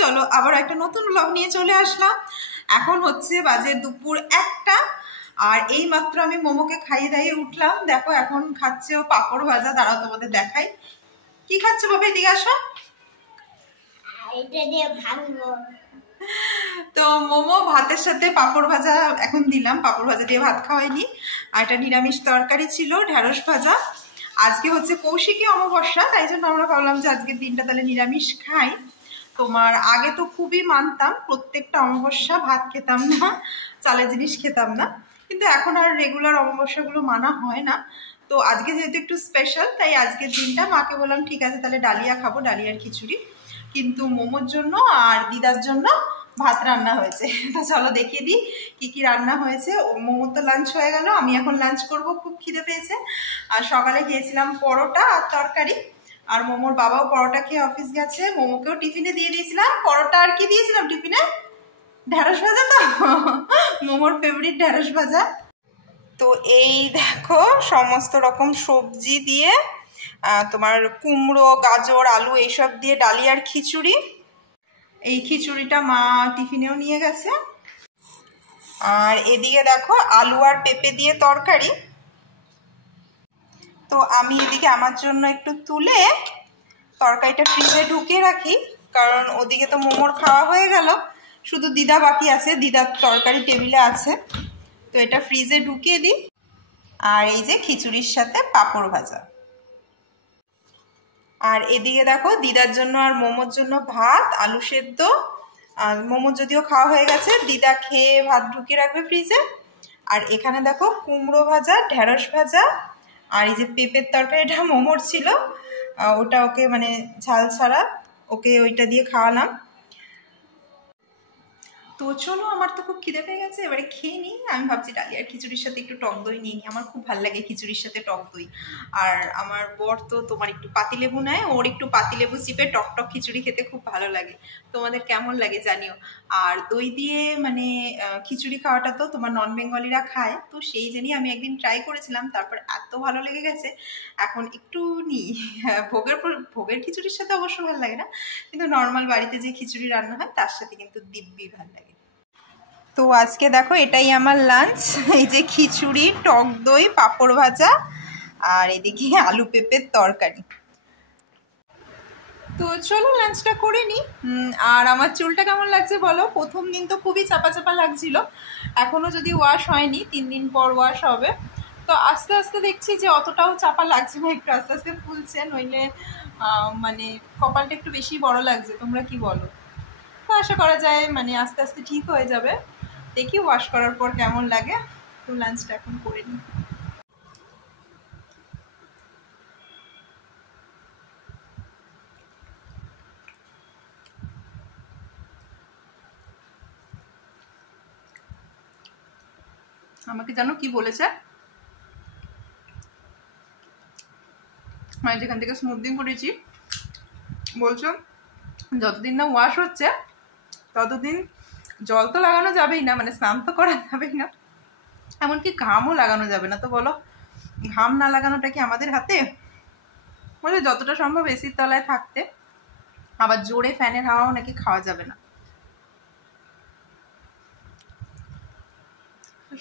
চলো আবার একটা নতুন ব্লগ নিয়ে চলে আসলাম। এখন হচ্ছে বাজে দুপুর 1টা, আর এই মাত্র আমি মোমোকে খাইয়ে দাইয়ে উঠলাম। দেখো এখন খাচ্ছে ও পাঁপড় ভাজা। দাঁড়াও তোমাদের দেখাই কি খাচ্ছে। বাবা এদিকে আসো। তো মোমো ভাতের সাথে পাঁপড় ভাজা এখন দিলাম। পাঁপড় ভাজা দিয়ে ভাত খাওয়াইনি। আর একটা নিরামিষ তরকারি ছিল, ঢেঁড়স ভাজা। আজকে হচ্ছে কৌশিকী অমাবস্যা, তাই জন্য আমরা ভাবলাম যে আজকের দিনটা তাহলে নিরামিষ খাই। তোমার আগে তো খুবই মানতাম, প্রত্যেকটা অমাবস্যা ভাত খেতাম না, চালের জিনিস খেতাম না, কিন্তু এখন আর রেগুলার অমাবস্যাগুলো মানা হয় না। তো আজকে যেহেতু একটু স্পেশাল, তাই আজকের দিনটা মাকে বললাম ঠিক আছে তাহলে ডালিয়া খাবো, ডালিয়ার খিচুড়ি। কিন্তু মোমোর জন্য আর দিদার জন্য ভাত রান্না হয়েছে। তো চলো দেখিয়ে দিই কি কি রান্না হয়েছে। মোমোর তো লাঞ্চ হয়ে গেল, আমি এখন লাঞ্চ করব, খুব খিদে পেয়েছে। আর সকালে খেয়েছিলাম পরোটা আর তরকারি, আর মোমোর বাবাও পরোটা খেয়ে অফিস গেছে। মোমোকেও টিফিনে দিয়ে দিয়েছিলাম পরোটা। আর কি দিয়েছিলাম টিফিনে? ঢেঁড়স ভাজা। তো মোমোর ফেভারিট ঢেঁড়স ভাজা। তো এই দেখো সমস্ত রকম সবজি দিয়ে তোমার কুমড়ো, গাজর, আলু এইসব দিয়ে ডালিয়ার খিচুড়ি। এই খিচুড়িটা মা টিফিনেও নিয়ে গেছে। আর এদিকে দেখো আলু আর পেঁপে দিয়ে তরকারি। তো আমি এদিকে আমার জন্য একটু তুলে তরকারিটা ফ্রিজে ঢুকিয়ে রাখি, কারণ ওদিকে তো মোমোর খাওয়া হয়ে গেল, শুধু দিদা বাকি আছে। দিদার তরকারি টেবিলে আছে, তো এটা ফ্রিজে ঢুকিয়ে দিই। আর এই যে খিচুড়ির সাথে পাঁপড় ভাজা। আর এদিকে দেখো দিদার জন্য আর মোমোর জন্য ভাত, আলু সেদ্ধ। আর মোমো যদিও খাওয়া হয়ে গেছে, দিদা খেয়ে ভাত ঢুকিয়ে রাখবে ফ্রিজে। আর এখানে দেখো কুমড়ো ভাজা, ঢেঁড়স ভাজা, আর এই যে পেঁপের তরকারিটা মোমোর ছিল, ওটা ওকে মানে ঝাল ছাড়া ওকে ওইটা দিয়ে খাওয়ালাম। তো চলো আমার তো খুব খিদে পেয়ে গেছে, এবারে খেয়ে নিই। আমি ভাবছি ডালিয়ার খিচুড়ির সাথে একটু টক দই নিয়ে নিই, আমার খুব ভালো লাগে খিচুড়ির সাথে টক দই। আর আমার বর তো তোমার একটু পাতিলেবু নেয়, ওর একটু পাতিলেবু চিপে টক টক খিচুড়ি খেতে খুব ভালো লাগে। তোমাদের কেমন লাগে জানিও। আর দই দিয়ে মানে খিচুড়ি খাওয়াটা তো তোমার নন বেঙ্গলিরা খায়, তো সেই জন্যই আমি একদিন ট্রাই করেছিলাম, তারপর এত ভালো লেগে গেছে এখন একটু নিই। ভোগের খিচুড়ির সাথে অবশ্য ভালো লাগে না, কিন্তু নর্মাল বাড়িতে যে খিচুড়ি রান্না হয় তার সাথে কিন্তু দিব্যি ভালো লাগে। তো আজকে দেখো এটাই আমার লাঞ্চ, এই যে খিচুড়ি, টক দই, পাঁপড় ভাজা, আর এদিকে আলু পেঁপের তরকারি। তো চলো লাঞ্চটা করে নিই। আর আমার চুলটা কেমন লাগছে বলো? প্রথম দিন তো খুবই চাপা চাপা লাগছিল, এখনও যদি ওয়াশ হয়নি, 3 দিন পর ওয়াশ হবে। তো আস্তে আস্তে দেখছি যে অতটাও চাপা লাগছে না, একটু আস্তে আস্তে ফুলছে, নইলে মানে কপালটা একটু বেশি বড় লাগছে। তোমরা কি বলো? তো আশা করা যায় মানে আস্তে আস্তে ঠিক হয়ে যাবে। দেখি ওয়াশ করার পর কেমন লাগে। তো লাঞ্চটা এখন করে নিই। আমাকে জানো কি বলেছে? মানে যেখান থেকে স্মুথিং করেছি, বলছো যতদিন না ওয়াশ হচ্ছে ততদিন জল তো লাগানো যাবেই না, মানে স্নান তো করা যাবেই না, এমনকি ঘামও লাগানো যাবে না। তো বলো ঘাম না লাগানোটা কি আমাদের হাতে? বলে যতটা সম্ভব এসির তলায় থাকতে, আবার জোরে ফ্যানের হাওয়াও নাকি খাওয়া যাবে না।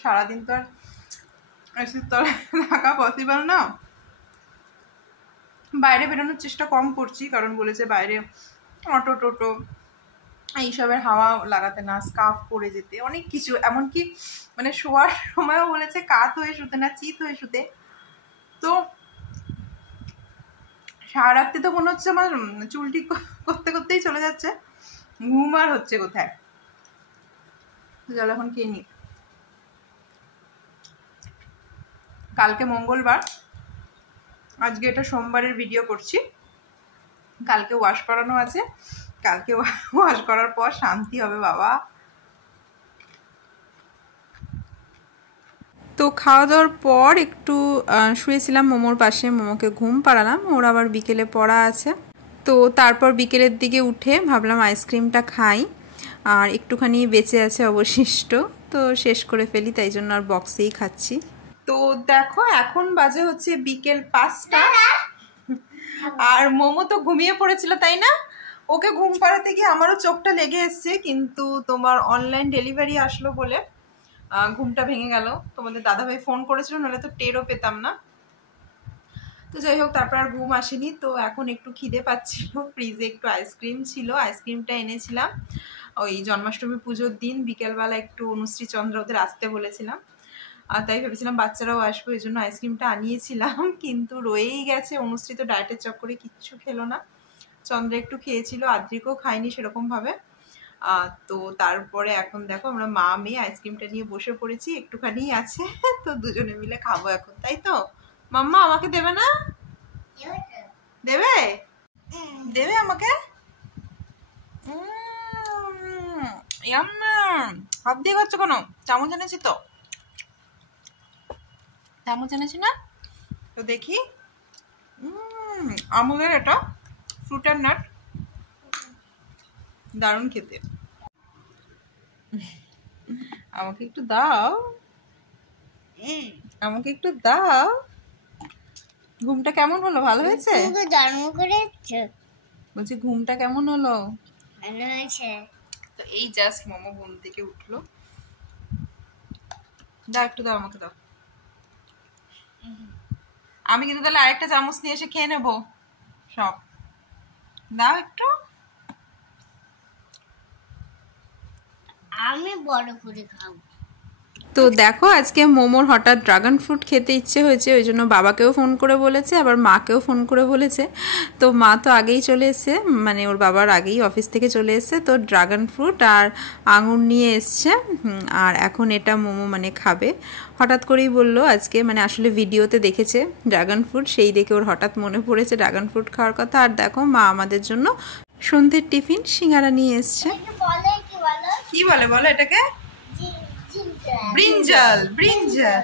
সারাদিন তো আর এসির তলায় থাকা পসিবল না। বাইরে বেরোনোর চেষ্টা কম করছি, কারণ বলেছে বাইরে অটো টোটো এইসবের হাওয়া লাগাতে না, স্কার্ফ পরে যেতে, অনেক কিছু। এমনকি মানে শোয়ার সময়ও বলেছে কাত হয়ে শুতে না, চিত হয়ে শুতে। তো সারা রাত্রি তো মনে হচ্ছে আমার চুল ঠিক করতে করতেই চলে যাচ্ছে, ঘুম আর হচ্ছে কোথায়। চল এখন খেয়ে নি। কালকে মঙ্গলবার, আজকে এটা সোমবারের ভিডিও করছি। কালকে ওয়াশ করানো আছে, কালকে ওয়াশ করার পর শান্তি হবে বাবা। তো খাওয়া দাওয়ার পর একটু শুয়েছিলাম মোমোর পাশে, মোমোকে ঘুম পাড়ালাম, ওর আবার বিকেলে পড়া আছে। তো তারপর বিকেলের দিকে উঠে ভাবলাম আইসক্রিমটা খাই, আর একটুখানি বেঁচে আছে অবশিষ্ট, তো শেষ করে ফেলি, তাই জন্য আর বক্সেই খাচ্ছি। তো দেখো এখন বাজে হচ্ছে বিকেল 5টা, আর মোমো তো ঘুমিয়ে পড়েছিল তাই না? ওকে ঘুম পাড়াতে গিয়ে আমারও চোখটা লেগে এসছে, কিন্তু তোমার অনলাইন ডেলিভারি আসলো বলে ঘুমটা ভেঙে গেল। তোমাদের দাদাভাই ফোন করেছিল, নাহলে তো টেরও পেতাম না। তো যাই হোক, তারপর আর ঘুম আসেনি। তো এখন একটু খিদে পাচ্ছিল, ফ্রিজে একটু আইসক্রিম ছিল, আইসক্রিমটা এনেছিলাম ওই জন্মাষ্টমী পুজোর দিন বিকেলবেলা, একটু অনুশ্রী চন্দ্র ওদের আসতে বলেছিলাম, আর তাই ভেবেছিলাম বাচ্চারাও আসবো, এই জন্য আইসক্রিমটা আনিয়েছিলাম। কিন্তু রয়েই গেছে। অনুশ্রী তো ডায়েটের চক্করে কিচ্ছু খেলো না, চন্দ্র একটু খেয়েছিল, আদ্রিকও খায়নি সেরকমভাবে। তো তারপরে এখন দেখো আমরা মা মেয়ে আইসক্রিমটা নিয়ে বসে পড়েছি, একটুখানি আছে, তো দুজনে মিলে খাবো এখন, তাই তো? মাম্মা আমাকে দেবে না? দেবে দেবে আমাকে? হাত দিয়ে খাচ্ছ কেন? চামচ এনেছি তো, চামচ এনেছি না? তো দেখি, আমুলের এটা ফ্রুটার নাট, দারুণ খেতে। আমাকে একটু দাও, আমাকে একটু দাও। ঘুমটা কেমন হলো? ভালো হয়েছে? বলছি ঘুমটা কেমন হলো? ভালো হয়েছে। তো এই জাস্ট মোমো ঘুম থেকে উঠলো, দাও একটু, দাও আমাকে দাও। আমি কিন্তু তাহলে আরেকটা চামচ নিয়ে এসে খেয়ে নেবো সব, দাও একটু। আমি বড় করে খাবো। তো দেখো, আজকে মোমোর হঠাৎ ড্রাগন ফ্রুট খেতে ইচ্ছে হয়েছে, ওই জন্য বাবাকেও ফোন করে বলেছে, আবার মাকেও ফোন করে বলেছে। তো মা তো আগেই চলে এসছে, মানে ওর বাবার আগেই অফিস থেকে চলে এসছে, তো ড্রাগন ফ্রুট আর আঙুর নিয়ে এসছে, আর এখন এটা মোমো মানে খাবে। হঠাৎ করেই বললো আজকে, মানে আসলে ভিডিওতে দেখেছে ড্রাগন ফ্রুট, সেই দেখে ওর হঠাৎ মনে পড়েছে ড্রাগন ফ্রুট খাওয়ার কথা। আর দেখো, মা আমাদের জন্য সন্ধ্যের টিফিন সিঙ্গারা নিয়ে এসছে। কি বলে বলো এটাকে? Brinjal, brinjal.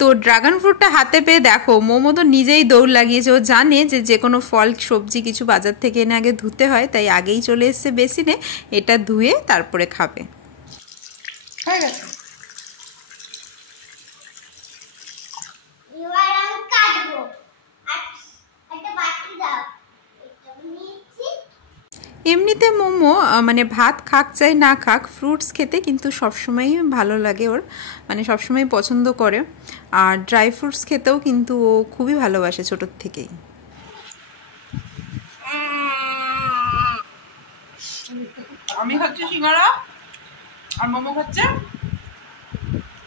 তো ড্রাগন ফ্রুটটা হাতে পেয়ে দেখো, মোমো তো নিজেই দৌড় লাগিয়েছে। ও জানে যে কোনো ফল সবজি কিছু বাজার থেকে এনে আগে ধুতে হয়, তাই আগেই চলে এসছে বেসিনে, এটা ধুয়ে তারপরে খাবে। হয়ে গেছে। এমনিতে মোমো মানে ভাত খাক চাই না খাক, ফ্রুটস খেতে কিন্তু সবসময়ই ভালো লাগে ওর, মানে সবসময় পছন্দ করে। আর ড্রাই ফ্রুটস খেতেও কিন্তু ও খুবই ভালোবাসে ছোটোর থেকেই। আমি খাচ্ছি সিঙ্গারা, আর মোমো খাচ্ছে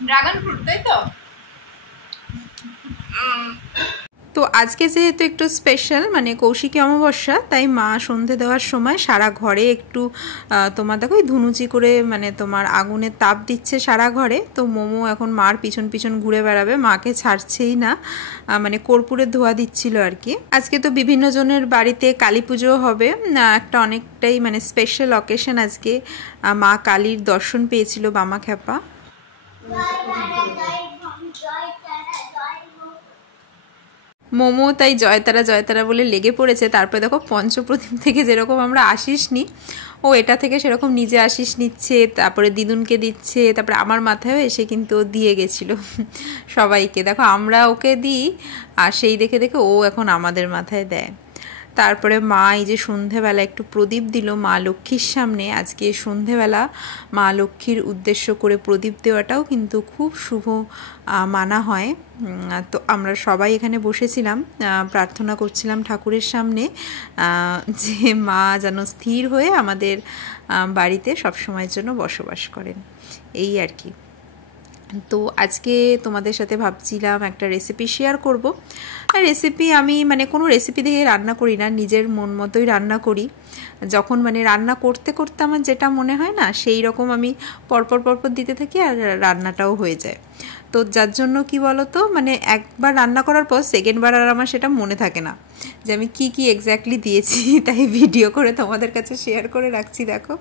ড্রাগন ফ্রুট, তাই তো? তো আজকে যেহেতু একটু স্পেশাল, মানে কৌশিকী অমাবস্যা, তাই মা সন্ধে দেওয়ার সময় সারা ঘরে একটু তোমার দেখো ধুনুচি করে, মানে তোমার আগুনের তাপ দিচ্ছে সারা ঘরে। তো মোমো এখন মার পিছন পিছন ঘুরে বেড়াবে, মাকে ছাড়ছেই না, মানে কর্পূরের ধোয়া দিচ্ছিল আর কি। আজকে তো বিভিন্ন জনের বাড়িতে কালী পুজো হবে, একটা অনেকটাই মানে স্পেশাল অকেশন আজকে। মা কালীর দর্শন পেয়েছিল বামা খ্যাপা। মোমো তাই জয়তারা জয়তারা বলে লেগে পড়েছে। তারপরে দেখো, পঞ্চপ্রদীপ থেকে যেরকম আমরা আশিস নিই, ও এটা থেকে সেরকম নিজে আশিস নিচ্ছে, তারপরে দিদুনকে দিচ্ছে, তারপরে আমার মাথায়ও এসে কিন্তু ও দিয়ে গেছিলো সবাইকে। দেখো আমরা ওকে দিই, আর সেই দেখে দেখে ও এখন আমাদের মাথায় দেয়। তারপরে মা এই যে সন্ধেবেলা একটু প্রদীপ দিল মা লক্ষ্মীর সামনে। আজকে সন্ধেবেলা মা লক্ষ্মীর উদ্দেশ্য করে প্রদীপ দেওয়াটাও কিন্তু খুব শুভ মানা হয়। তো আমরা সবাই এখানে বসেছিলাম, প্রার্থনা করছিলাম ঠাকুরের সামনে যে মা যেন স্থির হয়ে আমাদের বাড়িতে সবসময়ের জন্য বসবাস করেন, এই আর কি। তো আজকে তোমাদের সাথে ভাবছিলাম একটা রেসিপি শেয়ার করব। রেসিপি আমি মানে কোনো রেসিপি দেখে রান্না করি না, নিজের মন মতোই রান্না করি। যখন মানে রান্না করতে করতে আমার যেটা মনে হয় না, সেই রকম আমি পরপর পরপর দিতে থাকি, আর রান্নাটাও হয়ে যায়। তো যার জন্য কি বলতো, মানে একবার রান্না করার পর সেকেন্ডবার আর আমার সেটা মনে থাকে না যে আমি কি এক্স্যাক্টলি দিয়েছি, তাই ভিডিও করে তোমাদের কাছে শেয়ার করে রাখছি। দেখো,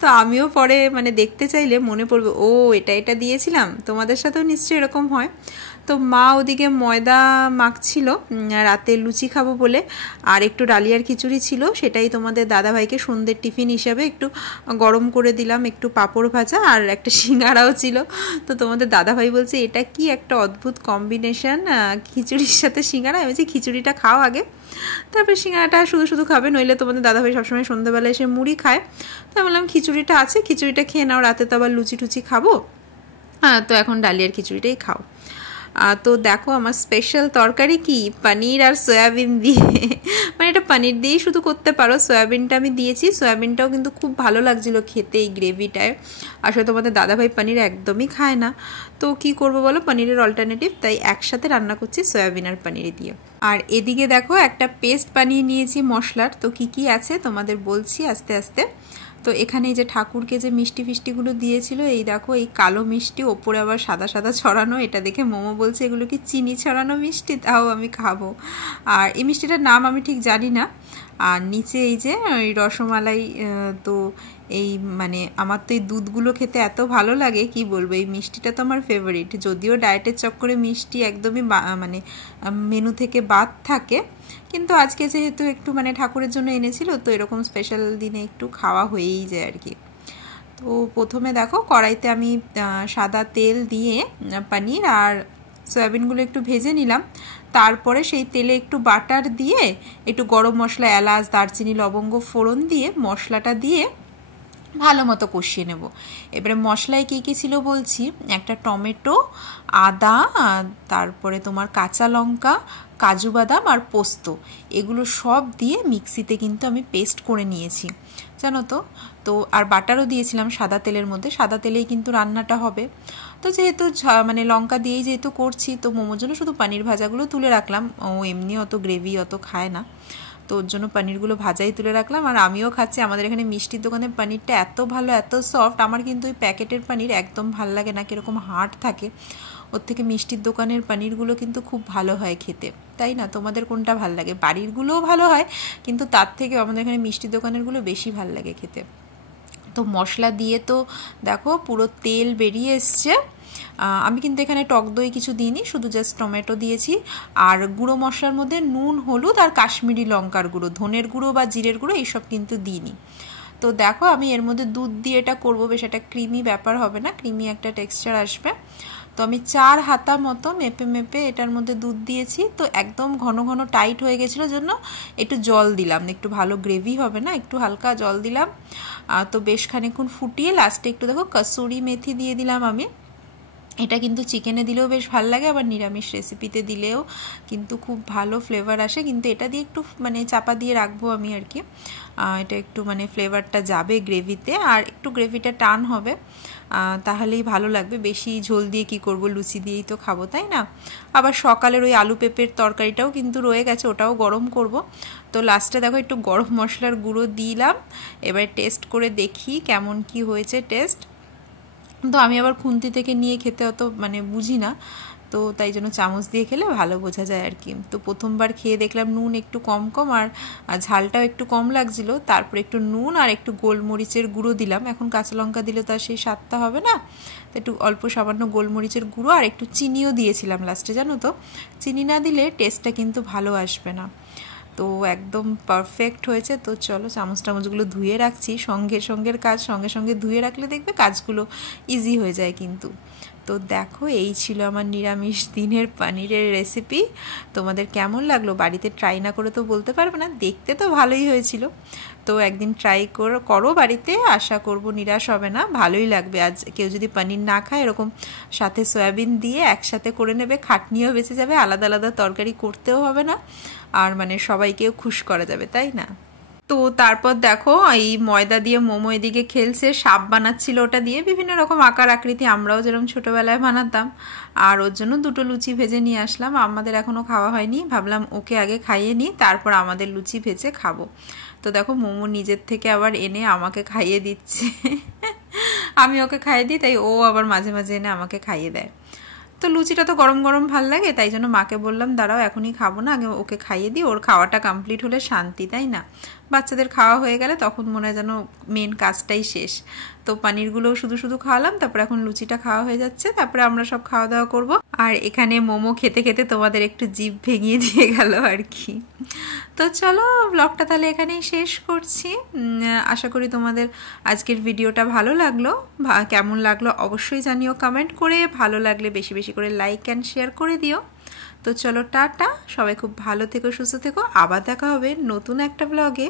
তো আমিও পরে মানে দেখতে চাইলে মনে পড়বে, ও এটা দিয়েছিলাম। তোমাদের সাথেও নিশ্চয়ই এরকম হয়। তো মা ওদিকে ময়দা মাখছিল রাতে লুচি খাবো বলে, আর একটু ডালিয়ার খিচুড়ি ছিল, সেটাই তোমাদের দাদাভাইকে সন্ধ্যের টিফিন হিসাবে একটু গরম করে দিলাম, একটু পাঁপড় ভাজা আর একটা সিঙ্গারাও ছিল। তো তোমাদের দাদাভাই বলছে এটা কি একটা অদ্ভুত কম্বিনেশন, খিচুড়ির সাথে সিঙ্গারা। আমি বলছি খিচুড়িটা খাও আগে, তারপরে সিঙ্গারাটা শুধু শুধু খাবে, নইলে তোমাদের দাদাভাই সবসময় সন্ধ্যাবেলা এসে মুড়ি খায়। তো আমি বললাম খিচুড়িটা আছে, খিচুড়িটা খেয়ে নাও, রাতে তো আবার লুচি টুচি খাবো, হ্যাঁ তো এখন ডালিয়ার খিচুড়িটাই খাও। তো দেখো আমার স্পেশাল তরকারি কি, পনির আর সয়াবিন দিয়ে, মানে এটা পনির দিয়েই শুধু করতে পারো, সয়াবিনটা আমি দিয়েছি, সয়াবিনটাও কিন্তু খুব ভালো লাগছিলো খেতে এই গ্রেভিটায়। আসলে তোমাদের দাদাভাই পনির একদমই খায় না, তো কি করব বলো, পনিরের অল্টারনেটিভ, তাই একসাথে রান্না করছি সয়াবিন আর পনির দিয়ে। আর এদিকে দেখো একটা পেস্ট বানিয়ে নিয়েছি মশলার, তো কি কি আছে তোমাদের বলছি আস্তে আস্তে। তো এখানে এই যে ঠাকুরকে যে মিষ্টি ফিষ্টিগুলো দিয়েছিল, এই দেখো এই কালো মিষ্টি, ওপরে আবার সাদা সাদা ছড়ানো, এটা দেখে মোমো বলছে এগুলো কি চিনি ছড়ানো মিষ্টি, তাও আমি খাবো। আর এই মিষ্টিটার নাম আমি ঠিক জানি না। আর নিচে এই যে ওই রসমালাই, তো এই মানে আমার তো এই দুধগুলো খেতে এত ভালো লাগে কি বলবো, এই মিষ্টিটা তো আমার ফেভারিট, যদিও ডায়েটের চক্করে মিষ্টি একদমই মানে মেনু থেকে বাদ থাকে, কিন্তু আজকে যেহেতু একটু মানে ঠাকুরের জন্য এনেছিল, তো এরকম স্পেশাল দিনে একটু খাওয়া হয়েই যায় আর কি। তো প্রথমে দেখো কড়াইতে আমি সাদা তেল দিয়ে পনির আর সয়াবিনগুলো একটু ভেজে নিলাম, তারপরে সেই তেলে একটু বাটার দিয়ে একটু গরম মশলা, এলাচ, দারচিনি, লবঙ্গ ফোড়ন দিয়ে মশলাটা দিয়ে ভালো মতো কষিয়ে নেব। এবারে মশলায় কী কী ছিল বলছি, একটা টমেটো, আদা, তারপরে তোমার কাঁচা লঙ্কা, কাজু বাদাম আর পোস্ত, এগুলো সব দিয়ে মিক্সিতে কিন্তু আমি পেস্ট করে নিয়েছি জানো তো। তো আর বাটারও দিয়েছিলাম সাদা তেলের মধ্যে, সাদা তেলেই কিন্তু রান্নাটা হবে। তো যেহেতু মানে লঙ্কা দিয়েই যেহেতু করছি, তো মোমোর জন্য শুধু পনির ভাজাগুলো তুলে রাখলাম, ও এমনি অত গ্রেভি অত খায় না, তো ওর জন্য পনিরগুলো ভাজাই তুলে রাখলাম। আর আমিও খাচ্ছি, আমাদের এখানে মিষ্টির দোকানের পনিরটা এত ভালো, এত সফট, আমার কিন্তু ওই প্যাকেটের পনির একদম ভাল লাগে না, কীরকম হার্ড থাকে, ওর থেকে মিষ্টির দোকানের পনিরগুলো কিন্তু খুব ভালো হয় খেতে, তাই না? তোমাদের কোনটা ভাল লাগে? বাড়িরগুলোও ভালো হয়, কিন্তু তার থেকে আমাদের এখানে মিষ্টির দোকানেরগুলো বেশি ভাল লাগে খেতে। তো মশলা দিয়ে তো দেখো পুরো তেল বেরিয়ে এসছে। আমি কিন্তু এখানে টক দই কিছু দিইনি, শুধু জাস্ট টমেটো দিয়েছি, আর গুঁড়ো মশলার মধ্যে নুন, হলুদ আর কাশ্মীরি লঙ্কার গুঁড়ো, ধনের গুঁড়ো বা জিরের গুঁড়ো এইসব কিন্তু দিইনি। তো দেখো আমি এর মধ্যে দুধ দিয়ে এটা করবো, বেশ একটা ক্রিমি ব্যাপার হবে না, ক্রিমি একটা টেক্সচার আসবে। তো আমি 4 হাতা মতো মেপে মেপে এটার মধ্যে দুধ দিয়েছি, তো একদম ঘন ঘন টাইট হয়ে গেছিলো জন্য একটু জল দিলাম, একটু ভালো গ্রেভি হবে না, একটু হালকা জল দিলাম। তো বেশ খানিকক্ষণ ফুটিয়ে লাস্টে একটু দেখো কসুরি মেথি দিয়ে দিলাম আমি, এটা কিন্তু চিকেনে দিলেও বেশ ভালো লাগে, আবার নিরামিষ রেসিপিতে দিলেও কিন্তু খুব ভালো ফ্লেভার আসে, কিন্তু এটা দিয়ে একটু মানে চাপা দিয়ে রাখবো আমি আর কি, এটা একটু মানে ফ্লেভারটা যাবে গ্রেভিতে, আর একটু গ্রেভিটা টান হবে, তাহলেই ভালো লাগবে। বেশি ঝোল দিয়ে কি করব, লুচি দিয়েই তো খাবো তাই না। আবার সকালের ওই আলু পেঁপের তরকারিটাও কিন্তু রয়ে গেছে, ওটাও গরম করব। তো লাস্টে দেখো একটু গরম মশলার গুঁড়ো দিলাম, এবার টেস্ট করে দেখি কেমন কি হয়েছে টেস্ট। তো আমি আবার খুন্তি থেকে নিয়ে খেতে অত মানে বুঝি না, তো তাই জন্য চামচ দিয়ে খেলে ভালো বোঝা যায় আর কি। তো প্রথমবার খেয়ে দেখলাম নুন একটু কম কম আর ঝালটাও একটু কম লাগছিল, তারপর একটু নুন আর একটু গোলমরিচের গুঁড়ো দিলাম, এখন কাঁচা লঙ্কা দিলে তো আর সেই স্বাদটা হবে না, তো একটু অল্প সামান্য গোলমরিচের গুঁড়ো আর একটু চিনিও দিয়েছিলাম লাস্টে, জানো তো চিনি না দিলে টেস্টটা কিন্তু ভালো আসবে না। তো একদম পারফেক্ট হয়েছে। তো চলো চামচগুলো ধুয়ে রাখছি, সঙ্গের কাজ সঙ্গে সঙ্গে ধুয়ে রাখলে দেখবে কাজগুলো ইজি হয়ে যায় কিন্তু। তো দেখো এই ছিল আমার নিরামিষ দিনের পনিরের রেসিপি। তোমাদের কেমন লাগলো? বাড়িতে ট্রাই না করে তো বলতে পারবে না, দেখতে তো ভালোই হয়েছিল, তো একদিন ট্রাই করো বাড়িতে, আশা করব নিরাশ হবে না, ভালোই লাগবে। আজ কেউ যদি পনির না খায়, এরকম সাথে সয়াবিন দিয়ে একসাথে করে নেবে, খাটনিও বেঁচে যাবে, আলাদা আলাদা তরকারি করতেও হবে না, আর মানে সবাইকেও খুশ করা যাবে, তাই না? তো তারপর দেখো এই ময়দা দিয়ে মোমো এদিকে খেলছে, সাপ বানাচ্ছিল ওটা দিয়ে, বিভিন্ন রকম আকার আকৃতি আমরাও যেরকম ছোটোবেলায় বানাতাম। আর ওর জন্য 2টো লুচি ভেজে নিয়ে আসলাম, আমাদের এখনও খাওয়া হয়নি, ভাবলাম ওকে আগে খাইয়ে নিই, তারপর আমাদের লুচি ভেজে খাবো। তো দেখো মোমো নিজের থেকে আবার এনে আমাকে খাইয়ে দিচ্ছে, আমি ওকে খাইয়ে দিই, তাই ও আবার মাঝে মাঝে এনে আমাকে খাইয়ে দেয়। তো লুচিটা তো গরম গরম ভাল লাগে, তাই জন্য মাকে বললাম দাঁড়াও এখনই খাবো না, আগে ওকে খাইয়ে দিই, ওর খাওয়াটা কমপ্লিট হলে শান্তি, তাই না? বাচ্চাদের খাওয়া হয়ে গেলে তখন মনে হয় যেন মেন কাজটাই শেষ। তো পনিরগুলোও শুধু শুধু খাওয়ালাম, তারপর এখন লুচিটা খাওয়া হয়ে যাচ্ছে, তারপরে আমরা সব খাওয়া দাওয়া করবো। আর এখানে মোমো খেতে খেতে তোমাদের একটু জিভ ভেঙিয়ে দিয়ে গেল আর কি। তো চলো ব্লগটা তাহলে এখানেই শেষ করছি। আশা করি তোমাদের আজকের ভিডিওটা ভালো লাগলো। কেমন লাগলো অবশ্যই জানিও কমেন্ট করে, ভালো লাগলে বেশি বেশি করে লাইক অ্যান্ড শেয়ার করে দিও। তো চলো টাটা, সবাই খুব ভালো থেকো, সুস্থ থেকো, আবার দেখা হবে নতুন একটা ব্লগে।